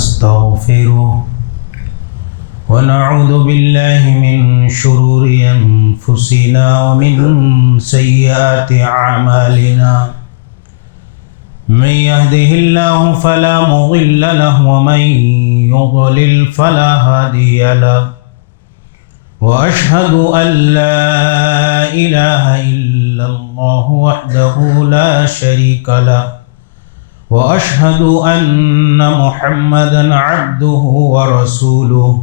ونستغفره ونعوذ بالله من شرور أنفسنا ومن سيئات أعمالنا من يهده الله فلا مضل له ومن يضلل فلا هادي له وأشهد أن لا إله إلا الله وحده لا شريك له وأشهد أن محمدا عبده ورسوله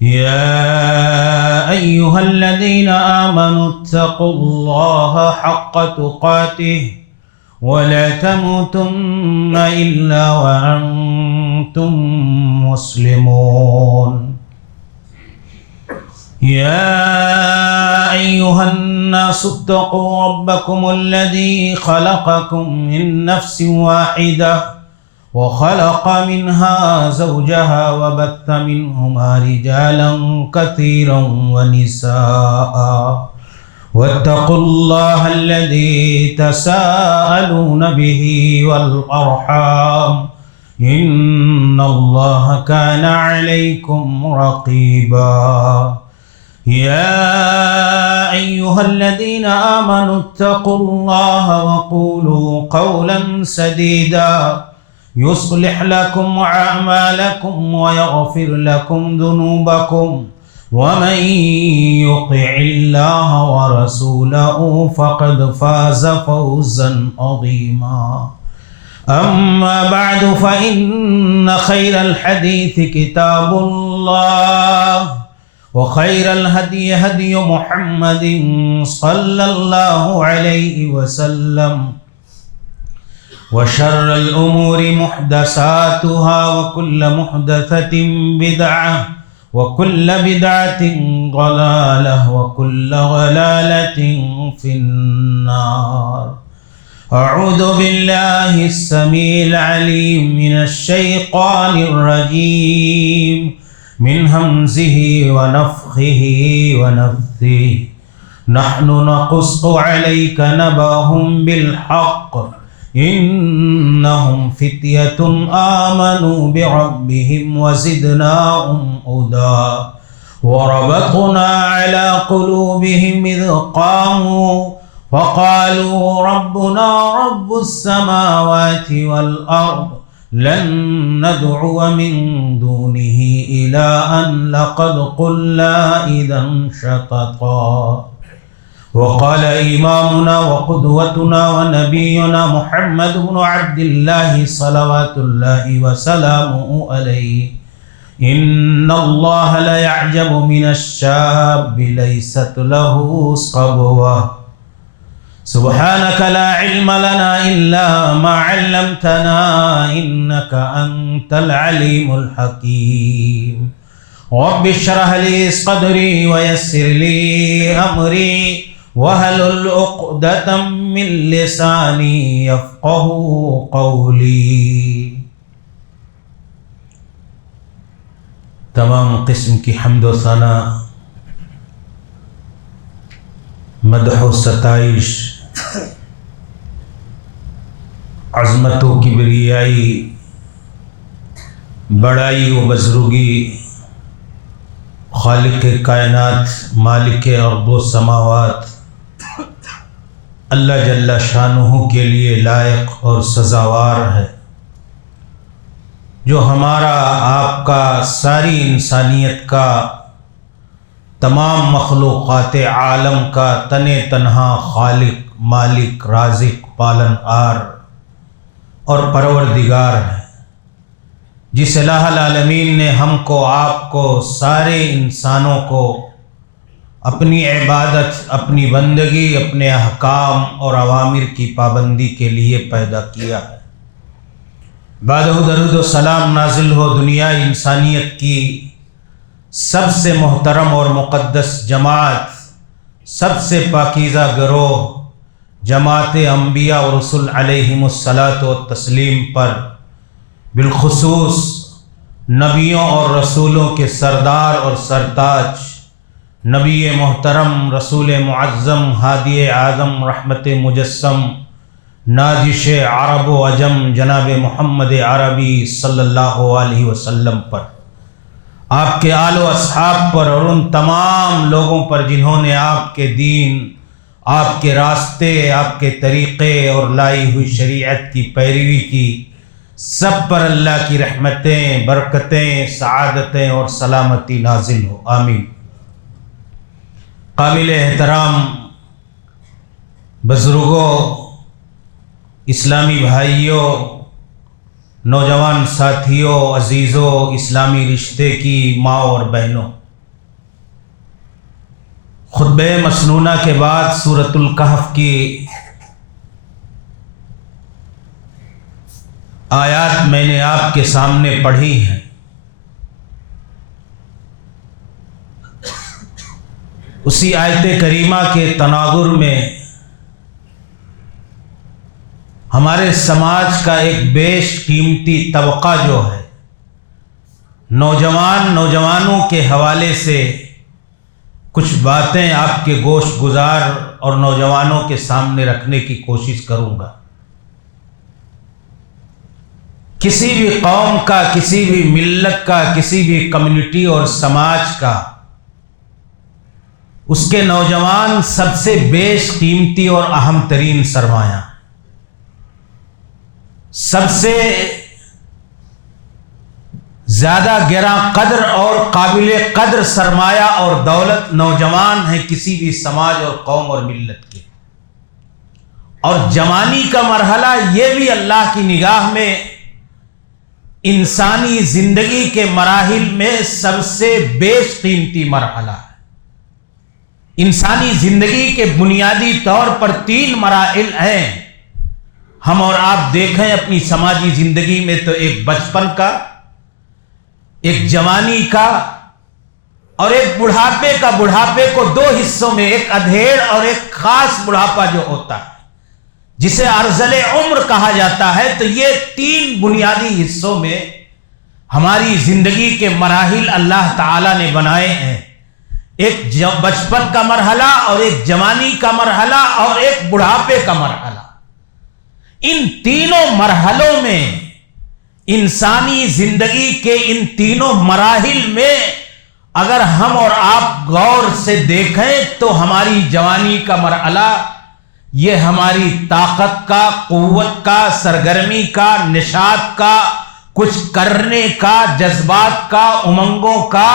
يا أيها الذين آمنوا اتقوا الله حق تقاته ولا تموتن إلا وأنتم مسلمون يا أيها الناس اتقوا ربكم الذي خلقكم من نفس واحدة وخلق منها زوجها وبث منهما رجالا كثيرا ونساء واتقوا الله الذي تساءلون به والأرحام إن الله كان عليكم رقيبا يا أيها الذين آمنوا اتقوا الله وقولوا قولا سديدا يصلح لكم أعمالكم ويغفر لكم ذنوبكم ومن يطع الله ورسوله فقد فاز فوزا عظيما أما بعد فإن خير الحديث كتاب الله وخير الهدي هدي محمد صلى الله عليه وسلم وشر الأمور محدثاتها وكل محدثة بدعة وكل بدعة ضلالة وكل ضلالة في النار. أعوذ بالله السميع العليم من الشيطان الرجيم من همزه ونفخه ونفثه نحن نقص عليك نبأهم بالحق إنهم فتية آمنوا بربهم وزدناهم هدى وربطنا على قلوبهم إذ قاموا وقالوا ربنا رب السماوات والأرض لن ندعو من دونه إلها لقد قلنا إذا شططا. وقال إمامنا وقدوتنا ونبينا محمد بن عبد الله صلوات الله وسلامه عليه إن الله لا يعجب من الشاب ليست له صبوة. سبحانك لا علم لنا إلا ما علمتنا إنك أنت العليم الحكيم. رب اشرح لي صدري ويسر لي أمري واحلل عقدة من لساني يفقهوا قولي. تمام قسم کی حمد و ثنا، مدح و ستائش، عظمت و کبریائی، بڑائی و بزرگی خالق کائنات مالک ارض و سماوات اللہ جل شانہ کے لیے لائق اور سزاوار ہے، جو ہمارا آپ کا، ساری انسانیت کا، تمام مخلوقات عالم کا تنے تنہا خالق، مالک، رازق، پالن آر اور پروردگار ہے، جس الہ العالمین نے ہم کو، آپ کو، سارے انسانوں کو اپنی عبادت، اپنی بندگی، اپنے احکام اور اوامر کی پابندی کے لیے پیدا کیا ہے۔ بعد درود و سلام نازل ہو دنیا انسانیت کی سب سے محترم اور مقدس جماعت، سب سے پاکیزہ گروہ، جماعت انبیاء و رسل علیہم الصلاۃ والتسلیم پر، بالخصوص نبیوں اور رسولوں کے سردار اور سرتاج نبی محترم، رسول معظم، ہادی اعظم، رحمت مجسم، نازش عرب و عجم جناب محمد عربی صلی اللہ علیہ وسلم پر، آپ کے آل و اصحاب پر اور ان تمام لوگوں پر جنہوں نے آپ کے دین، آپ کے راستے، آپ کے طریقے اور لائی ہوئی شریعت کی پیروی کی، سب پر اللہ کی رحمتیں، برکتیں، سعادتیں اور سلامتی نازل ہو، آمین۔ قابل احترام بزرگوں، اسلامی بھائیوں، نوجوان ساتھیوں، عزیزوں، اسلامی رشتے کی ماں اور بہنوں، خطبہ مسنونہ کے بعد سورۃ الکہف کی آیات میں نے آپ کے سامنے پڑھی ہیں۔ اسی آیت کریمہ کے تناظر میں ہمارے سماج کا ایک بیش قیمتی طبقہ جو ہے، نوجوانوں کے حوالے سے کچھ باتیں آپ کے گوش گزار اور نوجوانوں کے سامنے رکھنے کی کوشش کروں گا۔ کسی بھی قوم کا، کسی بھی ملت کا، کسی بھی کمیونٹی اور سماج کا، اس کے نوجوان سب سے بیش قیمتی اور اہم ترین سرمایہ، سب سے زیادہ گراں قدر اور قابل قدر سرمایہ اور دولت نوجوان ہیں کسی بھی سماج اور قوم اور ملت کے۔ اور جوانی کا مرحلہ یہ بھی اللہ کی نگاہ میں انسانی زندگی کے مراحل میں سب سے بیش قیمتی مرحلہ ہے۔ انسانی زندگی کے بنیادی طور پر 3 مراحل ہیں۔ ہم اور آپ دیکھیں اپنی سماجی زندگی میں تو ایک بچپن کا، ایک جوانی کا اور ایک بڑھاپے کا۔ بڑھاپے کو 2 حصوں میں، ایک ادھیڑ اور ایک خاص بڑھاپا جو ہوتا ہے، جسے ارذل عمر کہا جاتا ہے۔ تو یہ 3 بنیادی حصوں میں ہماری زندگی کے مراحل اللہ تعالی نے بنائے ہیں، ایک بچپن کا مرحلہ اور ایک جوانی کا مرحلہ اور ایک بڑھاپے کا مرحلہ۔ ان تینوں مرحلوں میں، انسانی زندگی کے ان تینوں مراحل میں اگر ہم اور آپ غور سے دیکھیں تو ہماری جوانی کا مرحلہ یہ ہماری طاقت کا، قوت کا، سرگرمی کا، نشاط کا، کچھ کرنے کا، جذبات کا، امنگوں کا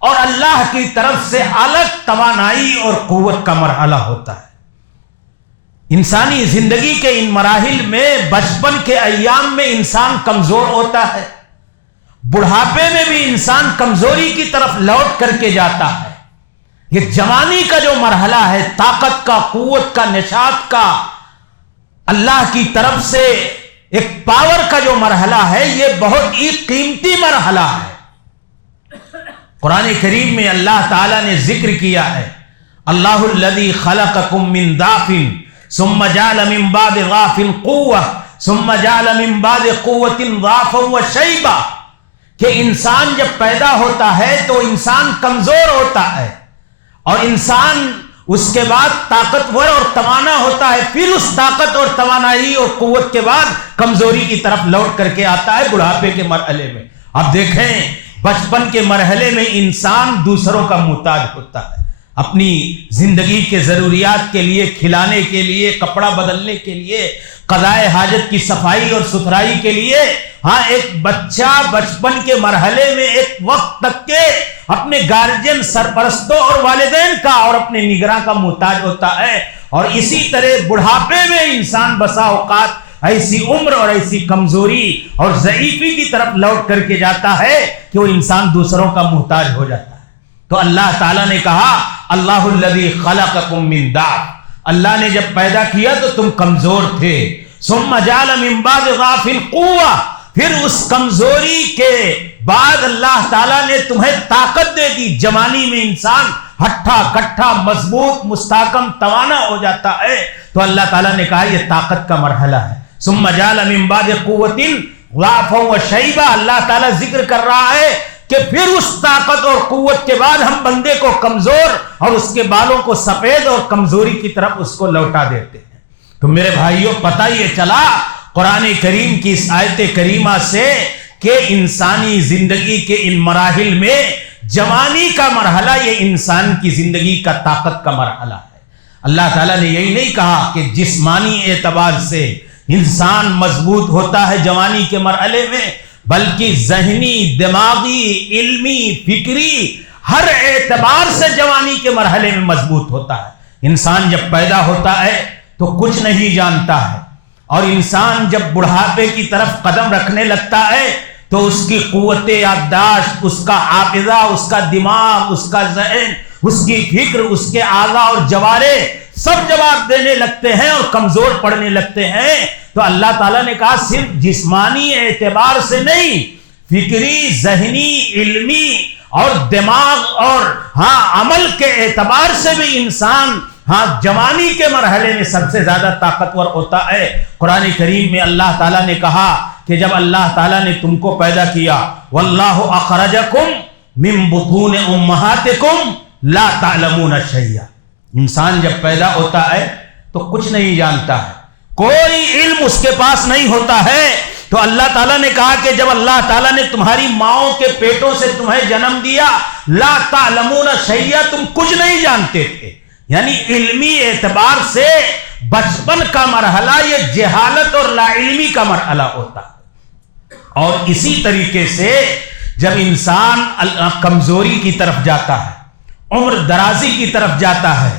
اور اللہ کی طرف سے الگ توانائی اور قوت کا مرحلہ ہوتا ہے۔ انسانی زندگی کے ان مراحل میں بچپن کے ایام میں انسان کمزور ہوتا ہے، بڑھاپے میں بھی انسان کمزوری کی طرف لوٹ کر کے جاتا ہے۔ یہ جوانی کا جو مرحلہ ہے، طاقت کا، قوت کا، نشاط کا، اللہ کی طرف سے ایک پاور کا جو مرحلہ ہے، یہ بہت ہی قیمتی مرحلہ ہے۔ قرآن کریم میں اللہ تعالیٰ نے ذکر کیا ہے، اللہ الذی خلقکم من ضعف ثم جعل من بعد ضعف قوة ثم جعل من بعد قوة ضعفا وشیبا، کہ انسان جب پیدا ہوتا ہے تو انسان کمزور ہوتا ہے اور انسان اس کے بعد طاقتور اور توانا ہوتا ہے، پھر اس طاقت اور توانائی اور قوت کے بعد کمزوری کی طرف لوٹ کر کے آتا ہے بڑھاپے کے مرحلے میں۔ اب دیکھیں، بچپن کے مرحلے میں انسان دوسروں کا محتاج ہوتا ہے، اپنی زندگی کے ضروریات کے لیے، کھلانے کے لیے، کپڑا بدلنے کے لیے، قضائے حاجت کی صفائی اور ستھرائی کے لیے۔ ہاں، ایک بچہ بچپن کے مرحلے میں ایک وقت تک کے اپنے گارجین، سرپرستوں اور والدین کا اور اپنے نگراں کا محتاج ہوتا ہے، اور اسی طرح بڑھاپے میں انسان بسا اوقات ایسی عمر اور ایسی کمزوری اور ضعیفی کی طرف لوٹ کر کے جاتا ہے کہ وہ انسان دوسروں کا محتاج ہو جاتا ہے۔ تو اللہ تعالیٰ نے کہا، اللہ الذی خلقکم من ضعف، اللہ نے جب پیدا کیا تو تم کمزور تھے، ثم جعل من بعد ضعف قوة، پھر اس کمزوری کے بعد اللہ تعالیٰ نے تمہیں طاقت دے دی۔ جوانی میں انسان ہٹھا کٹھا، مضبوط، مستحکم، توانا ہو جاتا ہے، تو اللہ تعالیٰ نے کہا یہ طاقت کا مرحلہ ہے۔ ثم جعل من بعد قوة ضعفا وشیبا، اللہ تعالیٰ ذکر کر رہا ہے کہ پھر اس طاقت اور قوت کے بعد ہم بندے کو کمزور اور اس کے بالوں کو سفید اور کمزوری کی طرف اس کو لوٹا دیتے ہیں۔ تو میرے بھائیوں پتہ یہ چلا قرآن کریم کی اس آیت کریمہ سے کہ انسانی زندگی کے ان مراحل میں جوانی کا مرحلہ یہ انسان کی زندگی کا طاقت کا مرحلہ ہے۔ اللہ تعالیٰ نے یہی نہیں کہا کہ جسمانی اعتبار سے انسان مضبوط ہوتا ہے جوانی کے مرحلے میں، بلکہ ذہنی، دماغی، علمی، فکری ہر اعتبار سے جوانی کے مرحلے میں مضبوط ہوتا ہے۔ انسان جب پیدا ہوتا ہے تو کچھ نہیں جانتا ہے، اور انسان جب بڑھاپے کی طرف قدم رکھنے لگتا ہے تو اس کی قوت یادداشت، اس کا حافظہ، اس کا دماغ، اس کا ذہن، اس کی فکر، اس کے اعضاء اور جوارے سب جواب دینے لگتے ہیں اور کمزور پڑنے لگتے ہیں۔ تو اللہ تعالیٰ نے کہا صرف جسمانی اعتبار سے نہیں، فکری، ذہنی، علمی اور دماغ اور عمل کے اعتبار سے بھی انسان جوانی کے مرحلے میں سب سے زیادہ طاقتور ہوتا ہے۔ قرآن کریم میں اللہ تعالیٰ نے کہا کہ جب اللہ تعالیٰ نے تم کو پیدا کیا، واللہ اخرجکم من بطون امہاتکم لا تعلمون شیئا، انسان جب پیدا ہوتا ہے تو کچھ نہیں جانتا ہے، کوئی علم اس کے پاس نہیں ہوتا ہے۔ تو اللہ تعالیٰ نے کہا کہ جب اللہ تعالیٰ نے تمہاری ماؤں کے پیٹوں سے تمہیں جنم دیا، لا تعلمون شیئا، تم کچھ نہیں جانتے تھے، یعنی علمی اعتبار سے بچپن کا مرحلہ یہ جہالت اور لا علمی کا مرحلہ ہوتا ہے۔ اور اسی طریقے سے جب انسان کمزوری کی طرف جاتا ہے، عمر درازی کی طرف جاتا ہے،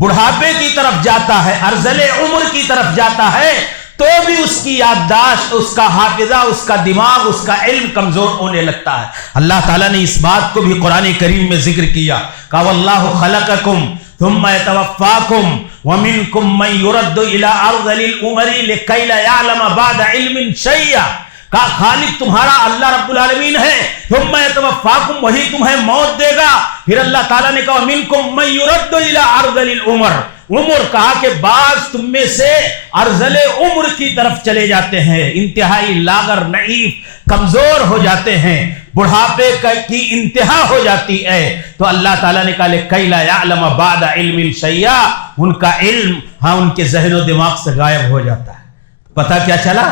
بڑھاپے کی طرف جاتا ہے، ارذل عمر کی طرف جاتا ہے، تو بھی اس کی یادداشت، اس کا حافظہ، اس کا دماغ، اس کا علم کمزور ہونے لگتا ہے۔ اللہ تعالیٰ نے اس بات کو بھی قرآن کریم میں ذکر کیا کہ واللہ خلقکم ثم يتوفاکم ومنکم من يرد الى ارذل العمر لکی لا یعلم بعد علم شیئا، کا خالق تمہارا اللہ رب العالمین ہے، ثم يتوفاکم، وہی تمہیں موت دے گا۔ پھر اللہ تعالیٰ نے کہا منکم من يرد الى ارذل العمر، عمر کہا کہ بعض تم میں سے ارذل عمر کی طرف چلے جاتے ہیں، انتہائی لاغر، نحیف، کمزور ہو جاتے ہیں، بڑھاپے کی انتہا ہو جاتی ہے۔ تو اللہ تعالیٰ نے کہا لکی لا یعلم بعد علم شیئا، ان کا علم ان کے ذہن و دماغ سے غائب ہو جاتا ہے۔ پتہ کیا چلا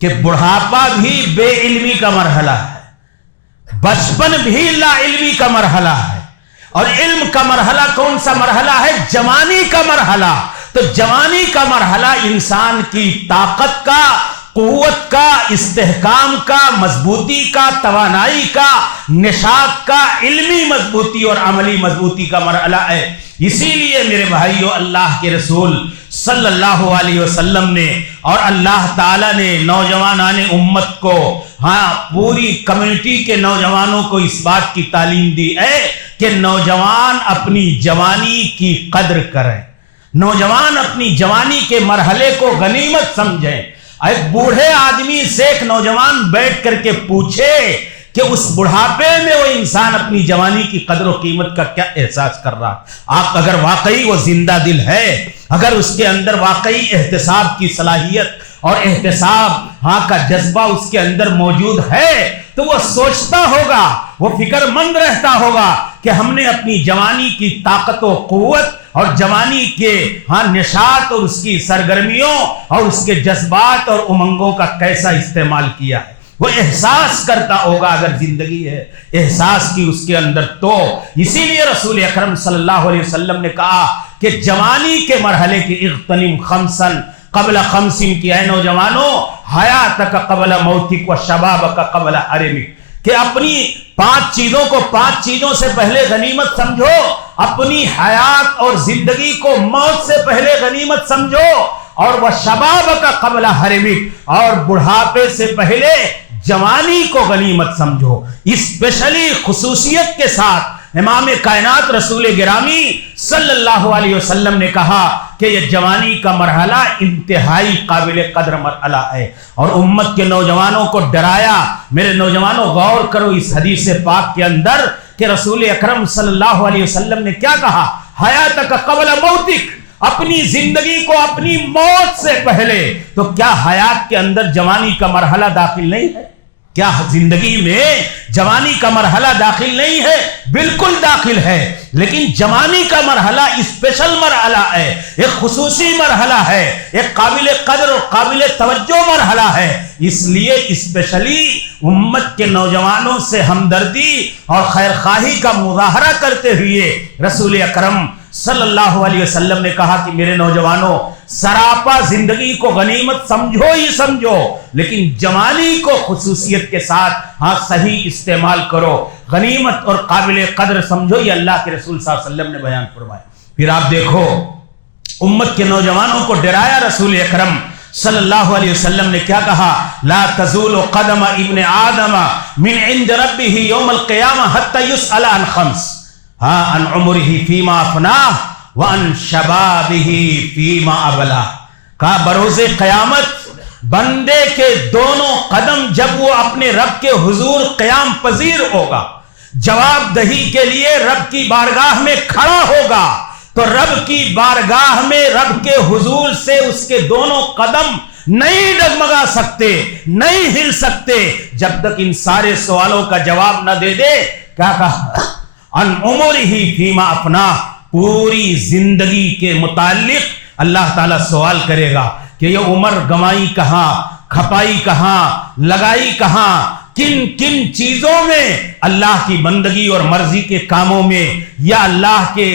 کہ بڑھاپا بھی بے علمی کا مرحلہ ہے، بچپن بھی لا علمی کا مرحلہ ہے، اور علم کا مرحلہ کون سا مرحلہ ہے؟ جوانی کا مرحلہ۔ تو جوانی کا مرحلہ انسان کی طاقت کا، قوت کا، استحکام کا، مضبوطی کا، توانائی کا، نشاط کا، علمی مضبوطی اور عملی مضبوطی کا مرحلہ ہے۔ اسی لیے میرے بھائیو اللہ کے رسول صلی اللہ علیہ وسلم نے اور اللہ تعالیٰ نے نوجوانان امت کو، پوری کمیونٹی کے نوجوانوں کو اس بات کی تعلیم دی ہے کہ نوجوان اپنی جوانی کی قدر کریں، نوجوان اپنی جوانی کے مرحلے کو غنیمت سمجھیں۔ ایک بوڑھے آدمی سے ایک نوجوان بیٹھ کر کے پوچھے کہ اس بڑھاپے میں وہ انسان اپنی جوانی کی قدر و قیمت کا کیا احساس کر رہا، آپ اگر واقعی وہ زندہ دل ہے، اگر اس کے اندر واقعی احتساب کی صلاحیت اور احتساب کا جذبہ اس کے اندر موجود ہے تو وہ سوچتا ہوگا، وہ فکر مند رہتا ہوگا کہ ہم نے اپنی جوانی کی طاقت و قوت اور جوانی کے نشاط اور اس کی سرگرمیوں اور اس کے جذبات اور امنگوں کا کیسا استعمال کیا ہے۔ وہ احساس کرتا ہوگا اگر زندگی ہے احساس کی اس کے اندر۔ تو اسی لیے رسول اکرم صلی اللہ علیہ وسلم نے کہا کہ جوانی کے مرحلے کی اغتنم خمسن قبل خمسین کی، اے نوجوانوں حیاتک قبل موتک و شبابک قبل حرمک، کہ اپنی 5 چیزوں کو 5 چیزوں سے پہلے غنیمت سمجھو، اپنی حیات اور زندگی کو موت سے پہلے غنیمت سمجھو، اور وہ شبابک قبل حرمک، اور بڑھاپے سے پہلے جوانی کو غنیمت سمجھو۔ اسپیشلی خصوصیت کے ساتھ امام کائنات رسول گرامی صلی اللہ علیہ وسلم نے کہا کہ یہ جوانی کا مرحلہ انتہائی قابل قدر مرحلہ ہے، اور امت کے نوجوانوں کو ڈرایا۔ میرے نوجوانوں غور کرو اس حدیث پاک کے اندر کہ رسول اکرم صلی اللہ علیہ وسلم نے کیا کہا، حیاتک قبل موتک، اپنی زندگی کو اپنی موت سے پہلے۔ تو کیا حیات کے اندر جوانی کا مرحلہ داخل نہیں ہے؟ کیا زندگی میں جوانی کا مرحلہ داخل نہیں ہے؟ بالکل داخل ہے، لیکن جوانی کا مرحلہ اسپیشل مرحلہ ہے، ایک خصوصی مرحلہ ہے، ایک قابل قدر اور قابل توجہ مرحلہ ہے۔ اس لیے اسپیشلی امت کے نوجوانوں سے ہمدردی اور خیرخواہی کا مظاہرہ کرتے ہوئے رسول اکرم صلی اللہ علیہ وسلم نے کہا کہ میرے نوجوانوں، سراپا زندگی کو غنیمت سمجھو ہی سمجھو، لیکن جوانی کو خصوصیت کے ساتھ صحیح استعمال کرو، غنیمت اور قابل قدر سمجھو۔ یہ اللہ کے رسول صلی اللہ علیہ وسلم نے بیان فرمایا۔ پھر آپ دیکھو امت کے نوجوانوں کو ڈرایا رسول اکرم صلی اللہ علیہ وسلم نے کیا کہا؟ لا تزول قدم ابن آدم من عند ربه یوم القیامہ حتی یسأل عن خمس، عن عمره فیما افناہ وعن شبابه فیما ابلاہ۔ کہا بروز قیامت بندے کے دونوں قدم جب وہ اپنے رب کے حضور قیام پذیر ہوگا، جواب دہی کے لیے رب کی بارگاہ میں کھڑا ہوگا، تو رب کی بارگاہ میں رب کے حضور سے اس کے دونوں قدم نہیں ڈگمگا سکتے، نہیں ہل سکتے جب تک ان سارے سوالوں کا جواب نہ دے دے۔ کیا کہا؟ ان عمرہ فیما افناہ، پوری زندگی کے متعلق اللہ تعالیٰ سوال کرے گا کہ یہ عمر گمائی کہاں، کھپائی کہاں، لگائی کہاں، کن کن چیزوں میں، اللہ کی بندگی اور مرضی کے کاموں میں، یا اللہ کے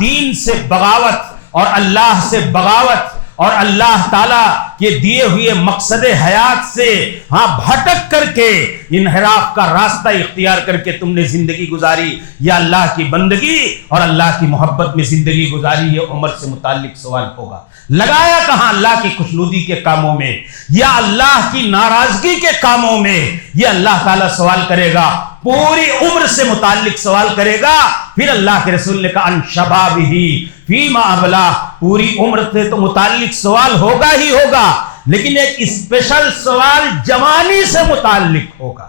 دین سے بغاوت اور اللہ سے بغاوت اور اللہ تعالیٰ کے دیے ہوئے مقصد حیات سے بھٹک کر کے انحراف کا راستہ اختیار کر کے تم نے زندگی گزاری، یا اللہ کی بندگی اور اللہ کی محبت میں زندگی گزاری، یہ عمر سے متعلق سوال ہوگا۔ لگایا کہاں؟ اللہ کی خوشنودی کے کاموں میں یا اللہ کی ناراضگی کے کاموں میں، یہ اللہ تعالیٰ سوال کرے گا، پوری عمر سے متعلق سوال کرے گا۔ پھر اللہ کے رسول نے کہا ان شبابہ فیما ابلاہ، پوری عمر سے تو متعلق سوال ہوگا ہی ہوگا، لیکن ایک اسپیشل سوال جوانی سے متعلق ہوگا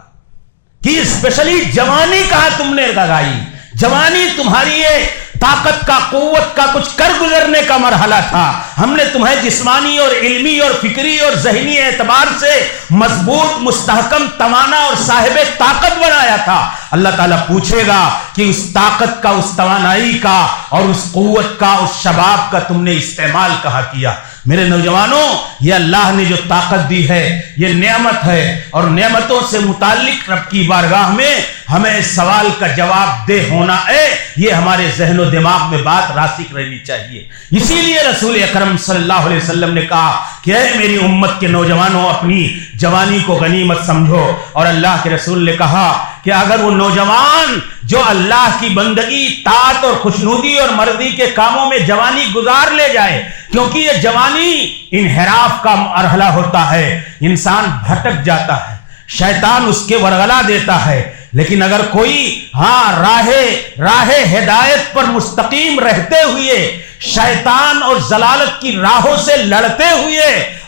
کہ اسپیشلی جوانی کہاں تم نے لگائی۔ جوانی تمہاری یہ طاقت کا، قوت کا، کچھ کر گزرنے کا مرحلہ تھا، ہم نے تمہیں جسمانی اور علمی اور فکری اور ذہنی اعتبار سے مضبوط، مستحکم، توانا اور صاحب طاقت بنایا تھا۔ اللہ تعالیٰ پوچھے گا کہ اس طاقت کا، اس توانائی کا اور اس قوت کا، اس شباب کا تم نے استعمال کہاں کیا؟ میرے نوجوانوں، یہ اللہ نے جو طاقت دی ہے یہ نعمت ہے، اور نعمتوں سے متعلق رب کی بارگاہ میں ہمیں سوال کا جواب دہ ہونا ہے، یہ ہمارے ذہن و دماغ میں بات راسخ رہنی چاہیے۔ اسی لیے رسول اکرم صلی اللہ علیہ وسلم نے کہا کہ اے میری امت کے نوجوانوں، اپنی جوانی کو غنیمت سمجھو، اور اللہ کے رسول نے کہا کہ اگر وہ نوجوان جو اللہ کی بندگی، طاعت اور خوشنودی اور مرضی کے کاموں میں جوانی گزار لے جائے، کیونکہ یہ جوانی انحراف کا مرحلہ ہوتا ہے، انسان بھٹک جاتا ہے، شیطان اس کے ورغلا دیتا ہے، لیکن اگر کوئی راہ ہدایت پر مستقیم رہتے ہوئے شیطان اور ضلالت کی راہوں سے لڑتے ہوئے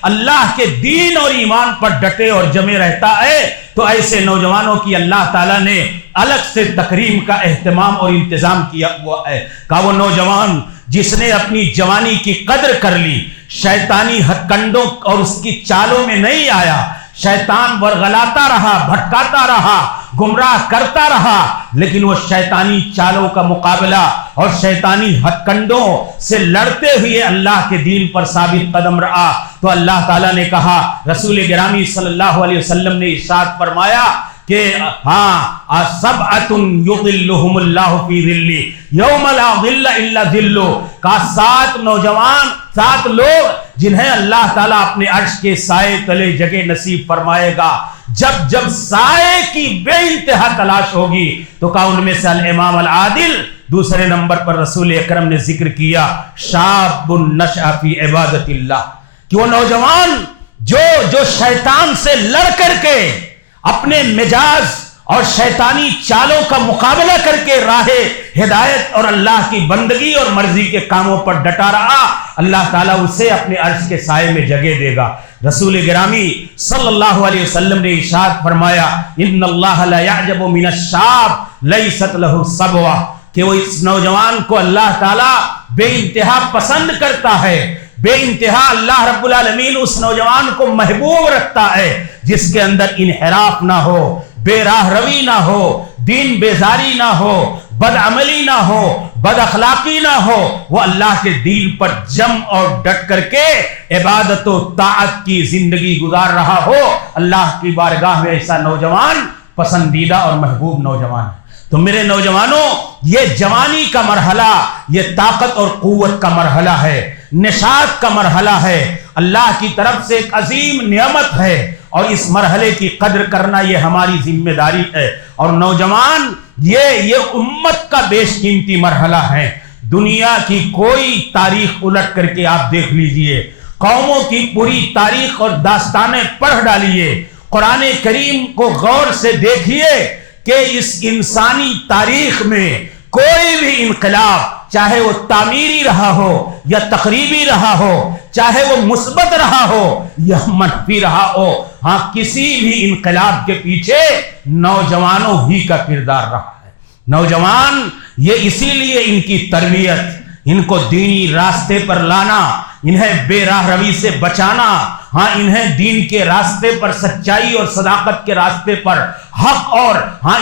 اللہ کے دین اور ایمان پر ڈٹے اور جمے رہتا ہے، تو ایسے نوجوانوں کی اللہ تعالیٰ نے الگ سے تکریم کا اہتمام اور انتظام کیا ہوا ہے۔ کہ وہ نوجوان جس نے اپنی جوانی کی قدر کر لی، شیطانی ہتھ کنڈوں اور اس کی چالوں میں نہیں آیا، شیطان ورغلاتا رہا، بھٹکاتا رہا، گمراہ کرتا رہا، لیکن وہ شیطانی چالوں کا مقابلہ اور شیطانی ہتھ کنڈوں سے لڑتے ہوئے اللہ کے دین پر ثابت قدم رہا، تو اللہ تعالیٰ نے کہا، رسول گرامی صلی اللہ علیہ وسلم نے ارشاد فرمایا کہ سبعۃ یظلھم اللہ فی ظلہ یوم لا ظل الا ظلہ، کا 7 نوجوان، 7 لوگ جنہیں اللہ تعالیٰ اپنے عرش کے سائے تلے جگہ نصیب فرمائے گا، جب سائے کی بے انتہا تلاش ہوگی، تو کہا ان میں سے الامام العادل، دوسرے نمبر پر رسول اکرم نے ذکر کیا شاب نشأ فی عبادت اللہ، کہ وہ نوجوان جو شیطان سے لڑ کر کے اپنے مزاج اور شیطانی چالوں کا مقابلہ کر کے راہ ہدایت اور اللہ کی بندگی اور مرضی کے کاموں پر ڈٹا رہا، اللہ تعالیٰ اسے اپنے عرش کے سائے میں جگہ دے گا۔ رسول گرامی صلی اللہ علیہ وسلم نے ارشاد فرمایا ان اللہ لا يعجب من الشاب لیست له صبوہ، کہ وہ اس نوجوان کو اللہ تعالیٰ بے انتہا پسند کرتا ہے بے انتہا اللہ رب العالمین اس نوجوان کو محبوب رکھتا ہے جس کے اندر انحراف نہ ہو، بے راہ روی نہ ہو، دین بیزاری نہ ہو، بد عملی نہ ہو، بد اخلاقی نہ ہو، وہ اللہ کے دین پر جم اور ڈٹ کر کے عبادت و طاعت کی زندگی گزار رہا ہو۔ اللہ کی بارگاہ میں ایسا نوجوان پسندیدہ اور محبوب نوجوان ہے۔ تو میرے نوجوانوں، یہ جوانی کا مرحلہ، یہ طاقت اور قوت کا مرحلہ ہے، نشاط کا مرحلہ ہے، اللہ کی طرف سے ایک عظیم نعمت ہے، اور اس مرحلے کی قدر کرنا یہ ہماری ذمہ داری ہے۔ اور نوجوان یہ امت کا بیش قیمتی مرحلہ ہے۔ دنیا کی کوئی تاریخ الٹ کر کے آپ دیکھ لیجئے، قوموں کی پوری تاریخ اور داستانیں پڑھ ڈالیے، قرآن کریم کو غور سے دیکھیے کہ اس انسانی تاریخ میں کوئی بھی انقلاب، چاہے وہ تعمیری رہا ہو یا تخریبی رہا ہو، چاہے وہ مثبت رہا ہو یا منفی رہا ہو، ہاں کسی بھی انقلاب کے پیچھے نوجوانوں ہی کا کردار رہا ہے۔ نوجوان یہ اسی لیے ان کی تربیت، ان کو دینی راستے پر لانا، انہیں بے راہ روی سے بچانا، ہاں انہیں دین کے راستے پر، سچائی اور صداقت کے راستے پر، حق اور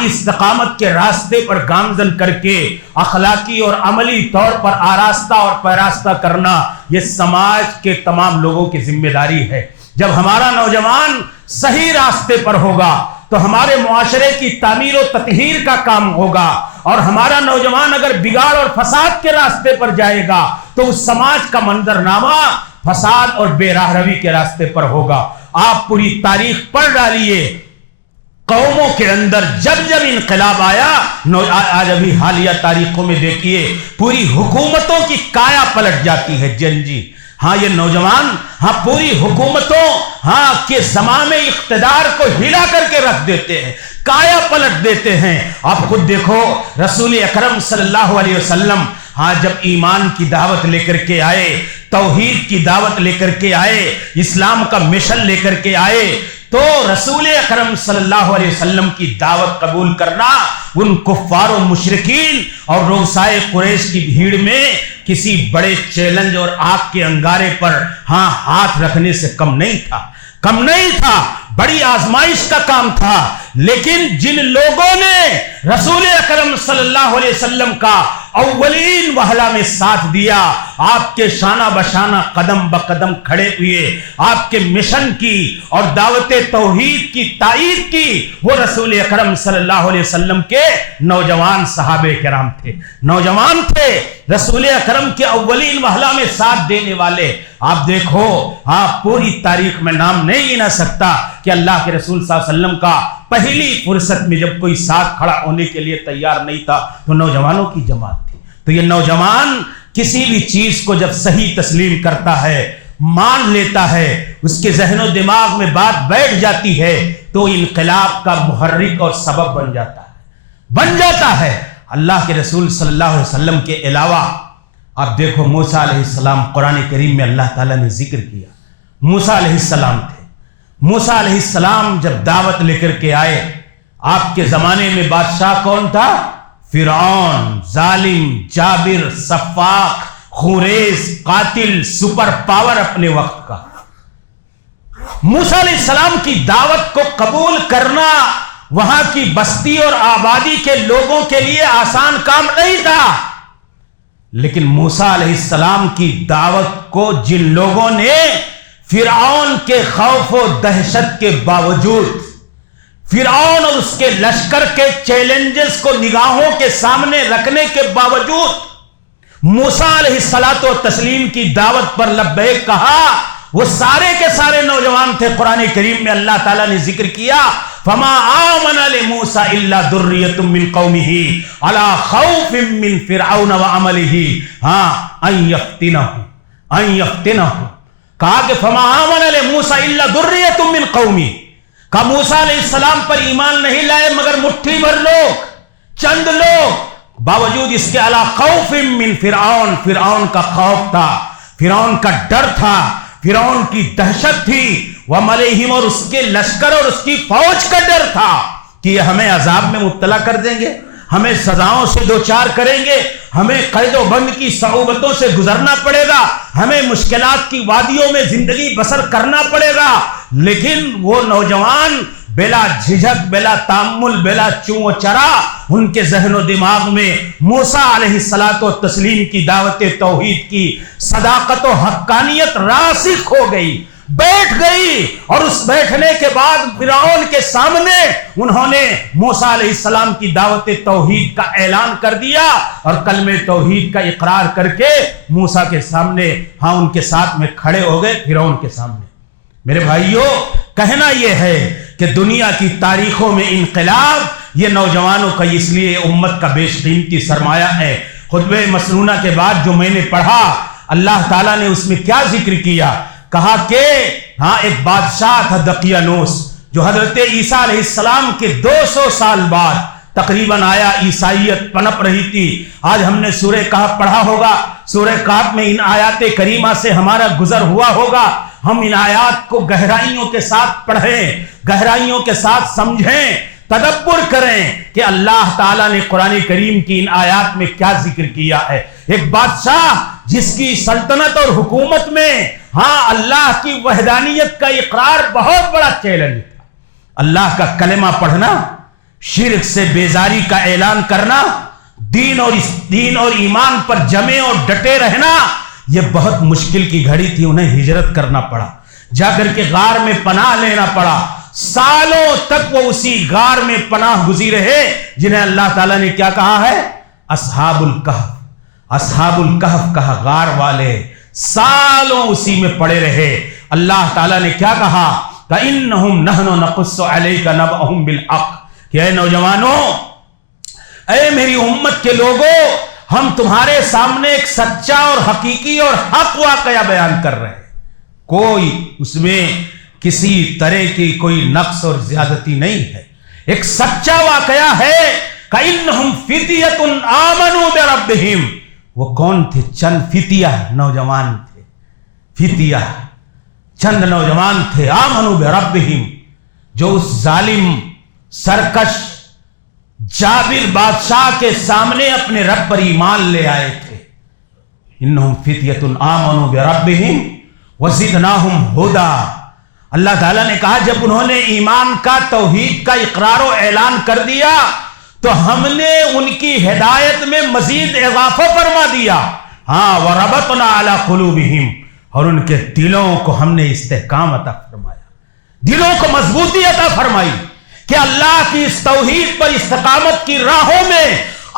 استقامت کے راستے پر گامزن کر کے اخلاقی اور عملی طور پر آراستہ اور پیراستہ کرنا، یہ سماج کے تمام لوگوں کی ذمہ داری ہے۔ جب ہمارا نوجوان صحیح راستے پر ہوگا تو ہمارے معاشرے کی تعمیر و تطہیر کا کام ہوگا، اور ہمارا نوجوان اگر بگاڑ اور فساد کے راستے پر جائے گا تو اس سماج کا منظرنامہ فساد اور بے راہ روی کے راستے پر ہوگا۔ آپ پوری تاریخ پڑھ ڈالیے، قوموں کے اندر جب جب انقلاب آیا، آج ابھی حالیہ تاریخوں میں دیکھیے پوری حکومتوں کی کایا پلٹ جاتی ہے۔ جی ہاں، یہ نوجوان پوری حکومتوں کے زمام اقتدار کو ہلا کر کے رکھ دیتے ہیں، کایا پلٹ دیتے ہیں۔ آپ خود دیکھو، رسول اکرم صلی اللہ علیہ وسلم جب ایمان کی دعوت لے کر کے آئے، توحید کی دعوت لے کر کے آئے، اسلام کا مشن لے کر کے آئے، تو رسول اکرم صلی اللہ علیہ وسلم کی دعوت قبول کرنا ان کفار و مشرکین اور روسائے قریش کی بھیڑ میں کسی بڑے چیلنج اور آگ کے انگارے پر ہاتھ رکھنے سے کم نہیں تھا، بڑی آزمائش کا کام تھا۔ لیکن جن لوگوں نے رسول اکرم صلی اللہ علیہ وسلم کا اولین وہلہ میں ساتھ دیا، آپ کے شانہ بشانہ قدم بقدم کھڑے ہوئے، آپ کے مشن کی اور دعوت توحید کی تائید کی، وہ رسول اکرم صلی اللہ علیہ وسلم کے نوجوان صحابہ کرام تھے، نوجوان تھے، رسول اکرم کے اولین وہلہ میں ساتھ دینے والے۔ آپ دیکھو، پوری تاریخ میں نام نہیں گنا سکتا کہ اللہ کے رسول صلی اللہ علیہ وسلم کا پہلی فرصت میں جب کوئی ساتھ کھڑا ہونے کے لیے تیار نہیں تھا تو نوجوانوں کی جماعت تھی۔ تو یہ نوجوان کسی بھی چیز کو جب صحیح تسلیم کرتا ہے، مان لیتا ہے، اس کے ذہن و دماغ میں بات بیٹھ جاتی ہے، تو انقلاب کا محرک اور سبب بن جاتا ہے۔ اللہ کے رسول صلی اللہ علیہ وسلم کے علاوہ آپ دیکھو، موسیٰ علیہ السلام، قرآن کریم میں اللہ تعالیٰ نے ذکر کیا، موسیٰ علیہ السلام تھے۔ موسیٰ علیہ السلام جب دعوت لے کر کے آئے، آپ کے زمانے میں بادشاہ کون تھا؟ فرعون، ظالم، جابر، سفاک، خوریز، قاتل، سپر پاور اپنے وقت کا۔ موسیٰ علیہ السلام کی دعوت کو قبول کرنا وہاں کی بستی اور آبادی کے لوگوں کے لیے آسان کام نہیں تھا، لیکن موسیٰ علیہ السلام کی دعوت کو جن لوگوں نے فرعون کے خوف و دہشت کے باوجود، فرعون اور اس کے لشکر کے چیلنجز کو نگاہوں کے سامنے رکھنے کے باوجود موسیٰ علیہ الصلاۃ والتسلیم کی دعوت پر لبیک کہا، وہ سارے کے سارے نوجوان تھے۔ قرآن کریم میں اللہ تعالیٰ نے ذکر کیا، فما آمن لموسیٰ الا ذریۃ من قومہ علی خوف من فرعون وعملہ ان یفتنہم، کہا کہ فما آمن لموسیٰ الا ذریۃ من قومہ، کہا موسیٰ علیہ السلام پر ایمان نہیں لائے مگر مٹھی بھر لوگ، چند لوگ، باوجود اس کے علی خوف من فرعون، فرعون کا خوف تھا، فرعون کا ڈر تھا، فرعون کی دہشت تھی، وَمَلَيْهِمْ، اور اس کے لشکر اور اس کی فوج کا ڈر تھا کہ یہ ہمیں عذاب میں مبتلا کر دیں گے، ہمیں سزاؤں سے دوچار کریں گے، ہمیں قید و بند کی صعوبتوں سے گزرنا پڑے گا، ہمیں مشکلات کی وادیوں میں زندگی بسر کرنا پڑے گا، لیکن وہ نوجوان بلا جھجک، بلا تامل، بلا چوں و چرا، ان کے ذہن و دماغ میں موسیٰ علیہ الصلاۃ والتسلیم کی دعوت توحید کی صداقت و حقانیت راسخ ہو گئی، بیٹھ گئی، اور اس بیٹھنے کے بعد فرعون کے سامنے انہوں نے موسیٰ علیہ السلام کی دعوت توحید کا اعلان کر دیا، اور کلمہ توحید کا اقرار کر کے موسیٰ کے سامنے، ہاں ان کے ساتھ میں کھڑے ہو گئے فرعون کے سامنے۔ میرے بھائیوں، کہنا یہ ہے کہ دنیا کی تاریخوں میں انقلاب یہ نوجوانوں کا اس لیے امت کا بیش قیمتی سرمایہ ہے۔ خطبہ مسنونہ کے بعد جو میں نے پڑھا، اللہ تعالیٰ نے اس میں کیا ذکر کیا؟ کہا کہ ہاں ایک بادشاہ تھا دقیانوس، جو حضرت عیسیٰ علیہ السلام کے 200 سال بعد تقریباً آیا، عیسائیت پنپ رہی تھی۔ آج ہم نے سورہ کہف پڑھا ہوگا، سورہ کہف میں ان آیات کریمہ سے ہمارا گزر ہوا ہوگا۔ ہم ان آیات کو گہرائیوں کے ساتھ پڑھیں، گہرائیوں کے ساتھ سمجھیں، تدبر کریں کہ اللہ تعالیٰ نے قرآن کریم کی ان آیات میں کیا ذکر کیا ہے۔ ایک بادشاہ جس کی سلطنت اور حکومت میں ہاں اللہ کی وحدانیت کا اقرار بہت بڑا چیلنج تھا، اللہ کا کلمہ پڑھنا، شرک سے بیزاری کا اعلان کرنا، دین اور ایمان پر جمے اور ڈٹے رہنا، یہ بہت مشکل کی گھڑی تھی۔ انہیں ہجرت کرنا پڑا، جا کر کے غار میں پناہ لینا پڑا، سالوں تک وہ اسی غار میں پناہ گزی رہے، جنہیں اللہ تعالیٰ نے کیا کہا ہے؟ اصحاب الکہف، اصحاب الکہف کہا، غار والے، سالوں اسی میں پڑے رہے۔ اللہ تعالیٰ نے کیا کہا؟ فَإِنَّهُمْ نَحْنُ نَقُصُّ عَلَيْكَ نَبَأَهُمْ بِالْحَقِّ، کہ اے نوجوانوں، اے میری امت کے لوگوں، ہم تمہارے سامنے ایک سچا اور حقیقی اور حق واقعہ بیان کر رہے ہیں، کوئی اس میں کسی طرح کی کوئی نقص اور زیادتی نہیں ہے، ایک سچا واقعہ ہے۔ کَإِنَّهُمْ فِتْيَةٌ آمَنُوا بِرَبِّهِمْ، وہ کون تھے؟ چند فتیہ نوجوان تھے، فتیہ چند نوجوان تھے، آمنوا بربہم، جو اس ظالم سرکش جابر بادشاہ کے سامنے اپنے رب پر ایمان لے آئے تھے۔ انہم فتیۃ آمنوا بربہم وزدناہم ھدی، اللہ تعالیٰ نے کہا جب انہوں نے ایمان کا، توحید کا اقرار و اعلان کر دیا تو ہم نے ان کی ہدایت میں مزید اضافہ فرما دیا۔ ہاں وربطنا علی قلوبہم، اور ان کے دلوں کو ہم نے استحکام عطا فرمایا، دلوں کو مضبوطی عطا فرمائی کہ اللہ کی اس توحید پر استقامت کی راہوں میں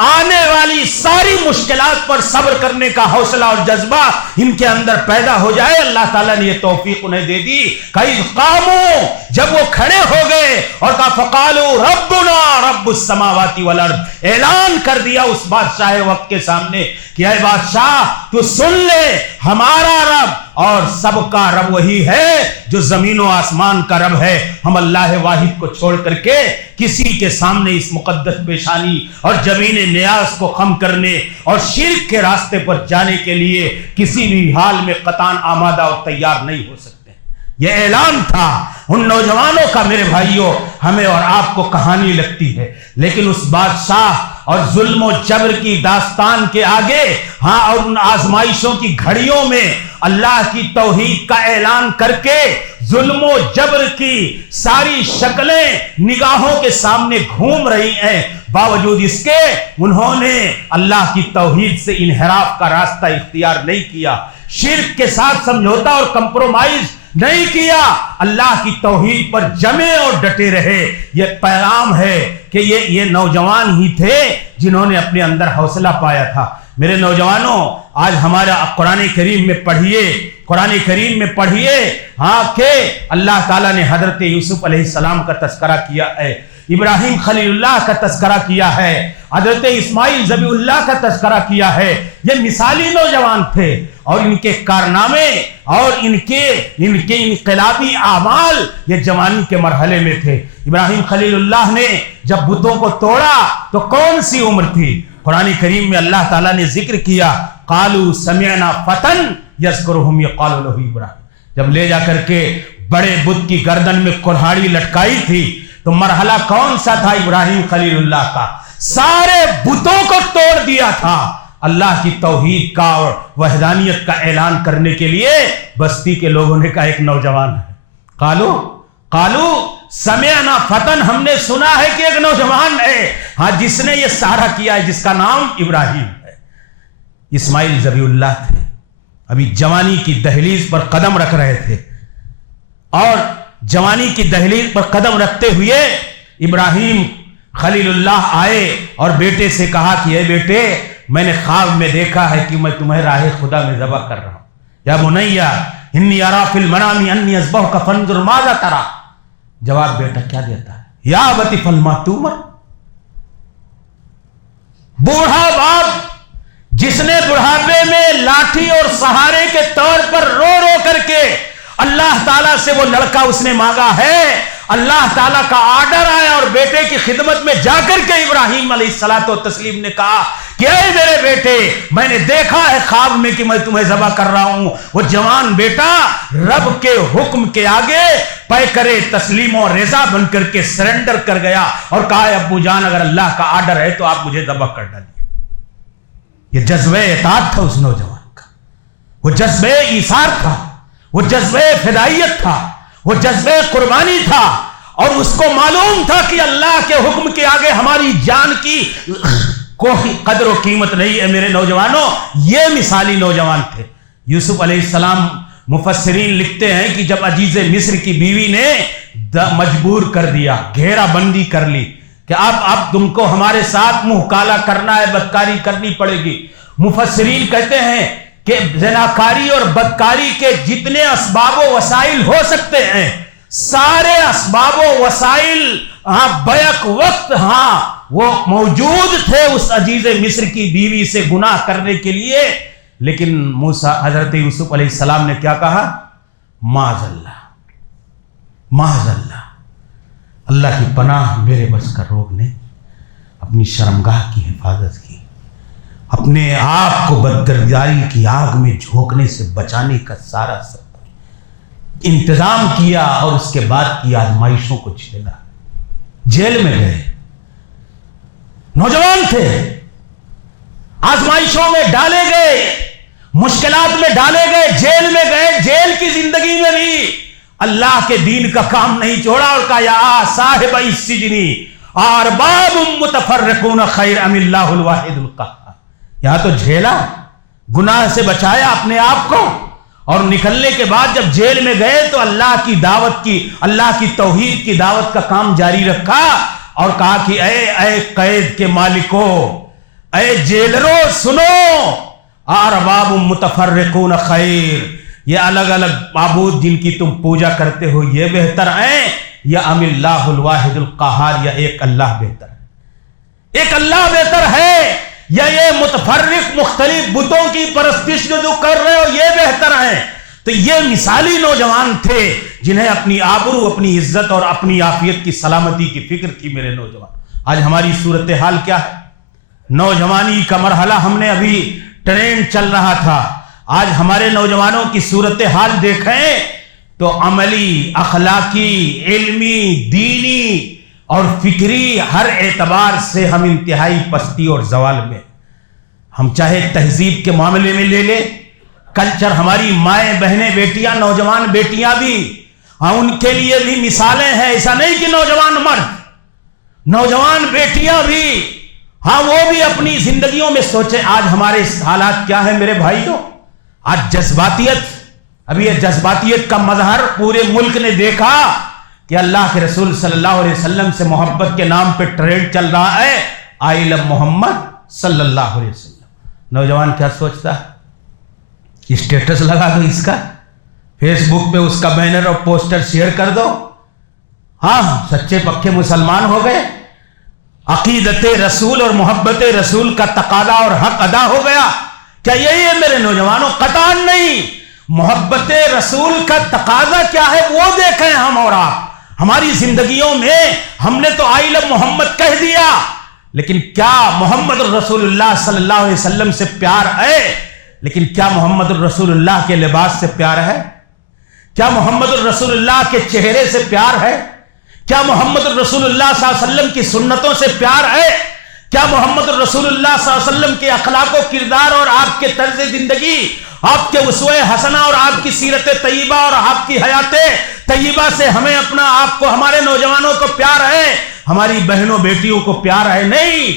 آنے والی ساری مشکلات پر صبر کرنے کا حوصلہ اور جذبہ ان کے اندر پیدا ہو جائے۔ اللہ تعالیٰ نے یہ توفیق انہیں دے دی۔ کئی قاموں، جب وہ کھڑے ہو گئے اور کہا فقالوا ربنا رب السماوات والارض، اعلان کر دیا اس بادشاہ وقت کے سامنے کہ اے بادشاہ تو سن لے، ہمارا رب اور سب کا رب وہی ہے جو زمین و آسمان کا رب ہے۔ ہم اللہ واحد کو چھوڑ کر کے کسی کے سامنے اس مقدس پیشانی اور زمین نیاز کو خم کرنے اور شرک کے راستے پر جانے کے لیے کسی بھی حال میں قطعاً آمادہ اور تیار نہیں ہو سکتے۔ یہ اعلان تھا ان نوجوانوں کا۔ میرے بھائیوں، ہمیں اور آپ کو کہانی لگتی ہے، لیکن اس بادشاہ اور ظلم و جبر کی داستان کے آگے، ہاں، اور ان آزمائشوں کی گھڑیوں میں اللہ کی توحید کا اعلان کر کے ظلم و جبر کی ساری شکلیں نگاہوں کے سامنے گھوم رہی ہیں، باوجود اس کے انہوں نے اللہ کی توحید سے انحراف کا راستہ اختیار نہیں کیا، شرک کے ساتھ سمجھوتا اور کمپرومائز نہیں کیا، اللہ کی توحید پر جمے اور ڈٹے رہے۔ یہ پیغام ہے کہ یہ نوجوان ہی تھے جنہوں نے اپنے اندر حوصلہ پایا تھا۔ میرے نوجوانوں، آج ہمارا قرآن کریم میں پڑھیے، قرآن کریم میں پڑھیے، ہاں، کہ اللہ تعالیٰ نے حضرت یوسف علیہ السلام کا تذکرہ کیا ہے، ابراہیم خلیل اللہ کا تذکرہ کیا ہے، حضرت اسماعیل ذبیح اللہ کا تذکرہ کیا ہے۔ یہ مثالی نوجوان تھے اور ان کے کارنامے اور ان کے انقلابی اعمال یہ جوانی کے مرحلے میں تھے۔ ابراہیم خلیل اللہ نے جب بتوں کو توڑا تو کون سی عمر تھی؟ قرآن کریم میں اللہ تعالیٰ نے ذکر کیا، قالوا سمعنا فتى یذکرہم یقال لہ ابراہیم، جب لے جا کر کے بڑے بت کی گردن میں کلہاڑی لٹکائی تھی تو مرحلہ کون سا تھا ابراہیم خلیل اللہ کا؟ سارے بتوں کو توڑ دیا تھا اللہ کی توحید کا اور وحدانیت کا اعلان کرنے کے لیے بستی کے لوگوں نے کہا ایک نوجوان ہے. قالو سمعنا فتن، ہم نے سنا ہے کہ ایک نوجوان ہے ہاں جس نے یہ سارا کیا ہے، جس کا نام ابراہیم ہے. اسماعیل ذبیح اللہ تھے، ابھی جوانی کی دہلیز پر قدم رکھ رہے تھے، اور جوانی کی دہلیز پر قدم رکھتے ہوئے ابراہیم خلیل اللہ آئے اور بیٹے سے کہا کہ اے بیٹے، میں نے خواب میں دیکھا ہے کہ میں تمہیں راہ خدا میں ذبح کر رہا ہوں. یا بنیا انی ارا فی المنام انی اذبحک فانظر ماذا ترى. جواب بیٹا کیا دیتا ہے؟ یا ابت افعل ما تؤمر. بوڑھا باپ جس نے بڑھاپے میں لاٹھی اور سہارے کے طور پر رو رو کر کے اللہ تعالیٰ سے وہ لڑکا اس نے مانگا ہے، اللہ تعالیٰ کا آرڈر آیا اور بیٹے کی خدمت میں جا کر کے ابراہیم علیہ الصلوۃ والتسلیم نے کہا کہ اے میرے بیٹے، میں نے دیکھا ہے خواب میں کہ میں تمہیں ذبح کر رہا ہوں. وہ جوان بیٹا رب کے حکم کے آگے پے کرے تسلیم و رضا بن کر کے سرنڈر کر گیا اور کہا ابو جان اگر اللہ کا آرڈر ہے تو آپ مجھے ذبح کر ڈالیے. یہ جذبہ اطاعت تھا اس نوجوان کا، وہ جذبہ ایثار تھا، وہ جذبہ فدائیت تھا، وہ جذبہ قربانی تھا، اور اس کو معلوم تھا کہ اللہ کے حکم کے آگے ہماری جان کی کوئی قدر و قیمت نہیں ہے. میرے نوجوانوں، یہ مثالی نوجوان تھے. یوسف علیہ السلام، مفسرین لکھتے ہیں کہ جب عزیز مصر کی بیوی نے مجبور کر دیا، گھیرا بندی کر لی کہ اب تم کو ہمارے ساتھ منہ کالا کرنا ہے، بدکاری کرنی پڑے گی. مفسرین کہتے ہیں کہ زناکاری اور بدکاری کے جتنے اسباب و وسائل ہو سکتے ہیں، سارے اسباب و وسائل بیک وقت وہ موجود تھے اس عزیز مصر کی بیوی سے گناہ کرنے کے لیے. لیکن موسیٰ حضرت یوسف علیہ السلام نے کیا کہا؟ معاذ اللہ، معاذ اللہ، اللہ کی پناہ، میرے بس کا روگ نے اپنی شرمگاہ کی حفاظت کی، اپنے آپ کو بدکرداری کی آگ میں جھونکنے سے بچانے کا سارا سب انتظام کیا، اور اس کے بعد کی آزمائشوں کو جھیلا. جیل میں گئے، نوجوان تھے، آزمائشوں میں ڈالے گئے، مشکلات میں ڈالے گئے، جیل میں گئے. جیل کی زندگی میں بھی اللہ کے دین کا کام نہیں چھوڑا اور کہا یا صاحب السجن ارباب متفرقون خیر ام اللہ الواحد القہار. یہاں تو جھیلا، گناہ سے بچایا اپنے آپ کو، اور نکلنے کے بعد جب جیل میں گئے تو اللہ کی دعوت کی، اللہ کی توحید کی دعوت کا کام جاری رکھا، اور کہا کہ اے قید کے مالکو، اے جیلرو سنو، ارباب متفرقون خیر، یہ الگ الگ معبود جن کی تم پوجا کرتے ہو یہ بہتر ہیں، یا ام اللہ الواحد القہار، یا ایک اللہ بہتر ہے؟ ایک اللہ بہتر ہے یا یہ متفرق مختلف بتوں کی پرستش جو کر رہے ہو یہ بہتر ہیں؟ تو یہ مثالی نوجوان تھے جنہیں اپنی آبرو، اپنی عزت اور اپنی عافیت کی سلامتی کی فکر تھی. میرے نوجوان، آج ہماری صورتحال کیا ہے؟ نوجوانی کا مرحلہ ہم نے ابھی ٹرینڈ چل رہا تھا، آج ہمارے نوجوانوں کی صورتحال دیکھیں تو عملی، اخلاقی، علمی، دینی اور فکری ہر اعتبار سے ہم انتہائی پستی اور زوال میں. ہم چاہے تہذیب کے معاملے میں لے لیں، کلچر، ہماری مائیں، بہنیں، بیٹیاں، نوجوان بیٹیاں بھی، ان کے لیے بھی مثالیں ہیں. ایسا نہیں کہ نوجوان مرد، نوجوان بیٹیاں بھی، وہ بھی اپنی زندگیوں میں سوچیں. آج ہمارے حالات کیا ہیں میرے بھائیوں؟ آج جذباتیت، ابھی یہ جذباتیت کا مظہر پورے ملک نے دیکھا کہ اللہ کے رسول صلی اللہ علیہ وسلم سے محبت کے نام پہ ٹرینڈ چل رہا ہے، آئی لو محمد صلی اللہ علیہ وسلم. نوجوان کیا سوچتا ہے؟ اسٹیٹس لگا دو اس کا، فیس بک پہ اس کا بینر اور پوسٹر شیئر کر دو، سچے پکے مسلمان ہو گئے. عقیدت رسول اور محبت رسول کا تقاضا اور حق ادا ہو گیا. کیا یہی ہے میرے نوجوانوں؟ قطعاً نہیں. محبت رسول کا تقاضا کیا ہے وہ دیکھیں ہم اور آپ. ہماری زندگیوں میں ہم نے تو آئی لو محمد کہہ دیا، لیکن کیا محمد الرسول اللہ صلی اللہ علیہ وسلم سے پیار ہے؟ لیکن کیا محمد الرسول اللہ کے لباس سے پیار ہے؟ کیا محمد الرسول اللہ کے چہرے سے پیار ہے؟ کیا محمد الرسول اللہ صلی اللہ علیہ وسلم کی سنتوں سے پیار ہے؟ کیا محمد رسول اللہ صلی اللہ علیہ وسلم کے اخلاق و کردار اور آپ کے طرز زندگی، آپ کے اسوہ حسنہ اور آپ کی سیرت طیبہ اور آپ کی حیات طیبہ سے ہمیں اپنا آپ کو، ہمارے نوجوانوں کو پیار ہے، ہماری بہنوں بیٹیوں کو پیار ہے؟ نہیں،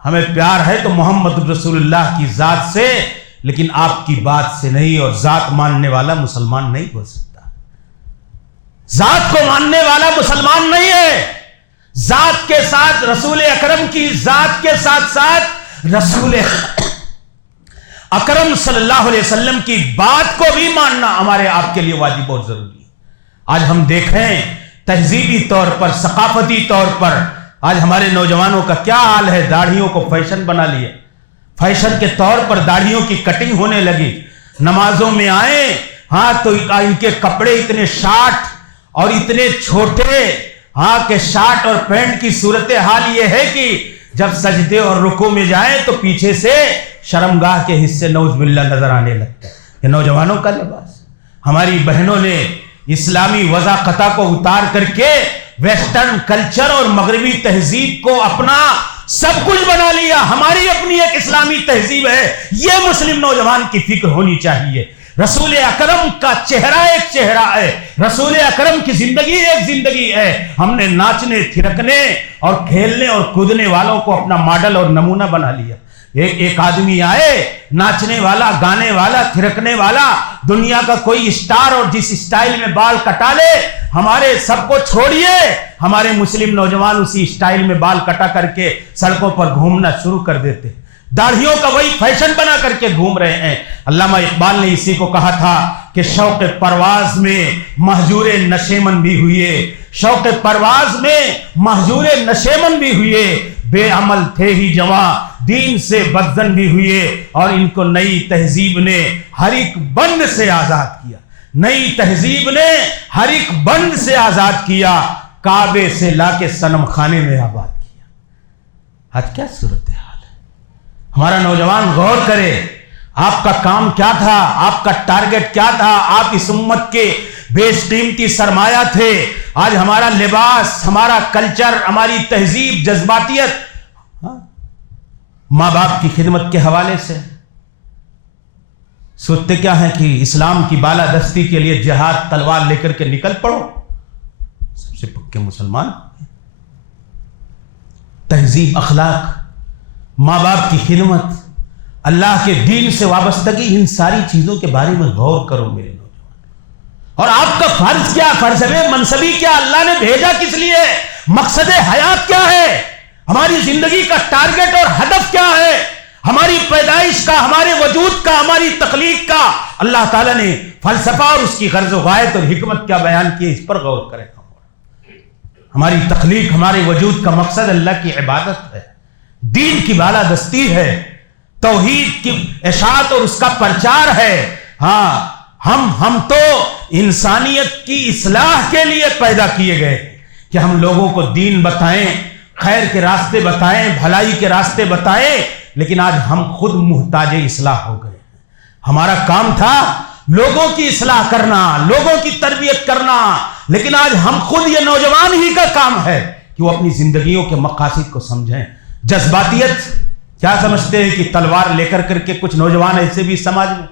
ہمیں پیار ہے تو محمد رسول اللہ کی ذات سے، لیکن آپ کی بات سے نہیں۔ اور ذات ماننے والا مسلمان نہیں ہو سکتا، ذات کو ماننے والا مسلمان نہیں ہے۔ ذات کے ساتھ رسول اکرم کی ذات کے ساتھ ساتھ رسول اکرم صلی اللہ علیہ وسلم کی بات کو بھی ماننا ہمارے آپ کے لیے واجب اور ضروری ہے۔ آج ہم دیکھیں تہذیبی طور پر، ثقافتی طور پر آج ہمارے نوجوانوں کا کیا حال ہے۔ داڑھیوں کو فیشن بنا لیا، فیشن کے طور پر داڑھیوں کی کٹنگ ہونے لگی۔ نمازوں میں آئے ہاں تو ان کے کپڑے اتنے شارٹ اور اتنے چھوٹے، ہاں کہ شارٹ اور پینٹ کی صورتحال یہ ہے کہ جب سجدے اور رکوع میں جائیں تو پیچھے سے شرمگاہ کے حصے نعوذ باللہ نظر آنے لگتے ہیں۔ یہ نوجوانوں کا لباس۔ ہماری بہنوں نے اسلامی وضاقتہ کو اتار کر کے ویسٹرن کلچر اور مغربی تہذیب کو اپنا سب کچھ بنا لیا۔ ہماری اپنی ایک اسلامی تہذیب ہے، یہ مسلم نوجوان کی فکر ہونی چاہیے۔ رسول اکرم کا چہرہ ایک چہرہ ہے، رسول اکرم کی زندگی ایک زندگی ہے۔ ہم نے ناچنے، تھرکنے اور کھیلنے اور کودنے والوں کو اپنا ماڈل اور نمونہ بنا لیا۔ ایک آدمی آئے ناچنے والا، گانے والا، تھرکنے والا، دنیا کا کوئی اسٹار، اور جس اسٹائل میں بال کٹا لے، ہمارے سب کو چھوڑیے، ہمارے مسلم نوجوان اسی اسٹائل میں بال کٹا کر کے سڑکوں پر گھومنا شروع کر دیتے، داڑھیوں کا وہی فیشن بنا کر کے گھوم رہے ہیں۔ علامہ اقبال نے اسی کو کہا تھا کہ شوق پرواز میں مہجور نشیمن بھی ہوئے، شوق پرواز میں مہجور نشیمن بھی ہوئے، بے عمل تھے ہی جواں دین سے بدزن بھی ہوئے، اور ان کو نئی تہذیب نے ہر ایک بند سے آزاد کیا، نئی تہذیب نے ہر ایک بند سے آزاد کیا، کعبے سے لا کے صنم خانے میں آباد کیا۔ آج کیا صورتحال ہے؟ ہمارا نوجوان غور کرے، آپ کا کام کیا تھا، آپ کا ٹارگٹ کیا تھا؟ آپ اس امت کے بیش قیمتی سرمایہ تھے۔ آج ہمارا لباس، ہمارا کلچر، ہماری تہذیب، جذباتیت ماں باپ کی خدمت کے حوالے سے سوچتے کیا ہیں کہ اسلام کی بالادستی کے لیے جہاد تلوار لے کر کے نکل پڑو۔ سب سے پکے مسلمان تہذیب، اخلاق، ماں باپ کی خدمت، اللہ کے دین سے وابستگی، ان ساری چیزوں کے بارے میں غور کرو میرے نوجوان۔ اور آپ کا فرض کیا، فرض منصبی کیا، اللہ نے بھیجا کس لیے، مقصد حیات کیا ہے، ہماری زندگی کا ٹارگٹ اور ہدف کیا ہے، ہماری پیدائش کا، ہمارے وجود کا، ہماری تخلیق کا اللہ تعالیٰ نے فلسفہ اور اس کی غرض و غایت اور حکمت کیا بیان کی، اس پر غور کریں۔ ہماری تخلیق، ہمارے وجود کا مقصد اللہ کی عبادت ہے، دین کی بالادستی ہے، توحید کی اشاعت اور اس کا پرچار ہے۔ ہاں ہم تو انسانیت کی اصلاح کے لیے پیدا کیے گئے کہ ہم لوگوں کو دین بتائیں، خیر کے راستے بتائیں، بھلائی کے راستے بتائیں، لیکن آج ہم خود محتاج اصلاح ہو گئے۔ ہمارا کام تھا لوگوں کی اصلاح کرنا، لوگوں کی تربیت کرنا، لیکن آج ہم خود، یہ نوجوان ہی کا کام ہے کہ وہ اپنی زندگیوں کے مقاصد کو سمجھیں۔ جذباتیت کیا سمجھتے ہیں کہ تلوار لے کر کے کچھ نوجوان ایسے بھی سماج میں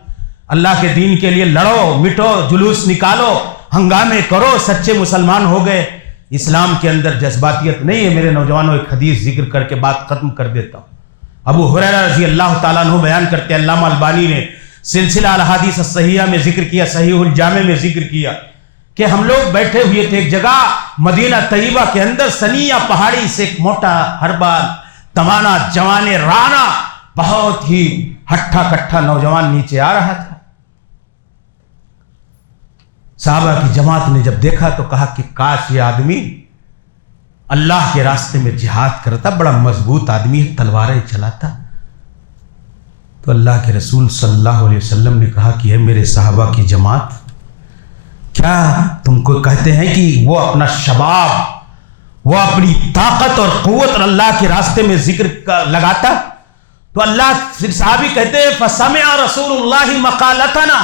اللہ کے دین کے لیے لڑو، مٹو، جلوس نکالو، ہنگامے کرو، سچے مسلمان ہو گئے۔ اسلام کے اندر جذباتیت نہیں ہے۔ میرے نوجوانوں ایک حدیث ذکر کر کے بات ختم کر دیتا ہوں۔ ابو ہریرہ رضی اللہ تعالیٰ عنہ بیان کرتے ہیں، علامہ البانی نے سلسلہ الاحادیث الصحیحہ میں ذکر کیا، صحیح الجامع میں ذکر کیا کہ ہم لوگ بیٹھے ہوئے تھے ایک جگہ مدینہ طیبہ کے اندر، سنیہ پہاڑی سے ایک موٹا ہربا توانا جوان رانا بہت ہی ہٹھا کٹھا نوجوان نیچے آ رہا تھا۔ صحابہ کی جماعت نے جب دیکھا تو کہا کہ کاش یہ آدمی اللہ کے راستے میں جہاد کرتا، بڑا مضبوط آدمی ہے، تلواریں چلاتا۔ تو اللہ کے رسول صلی اللہ علیہ وسلم نے کہا کہ اے میرے صحابہ کی جماعت، کیا تم کو کہتے ہیں کہ وہ اپنا شباب، وہ اپنی طاقت اور قوت اور اللہ کے راستے میں ذکر لگاتا؟ تو اللہ صحابی کہتے ہیں فسمع رسول اللہ مقالتنا،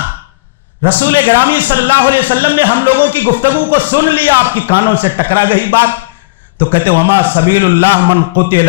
رسول گرامی صلی اللہ علیہ وسلم نے ہم لوگوں کی گفتگو کو سن لیا، آپ کی کانوں سے ٹکرا گئی بات۔ تو کہتے وما سبیل اللہ من قتل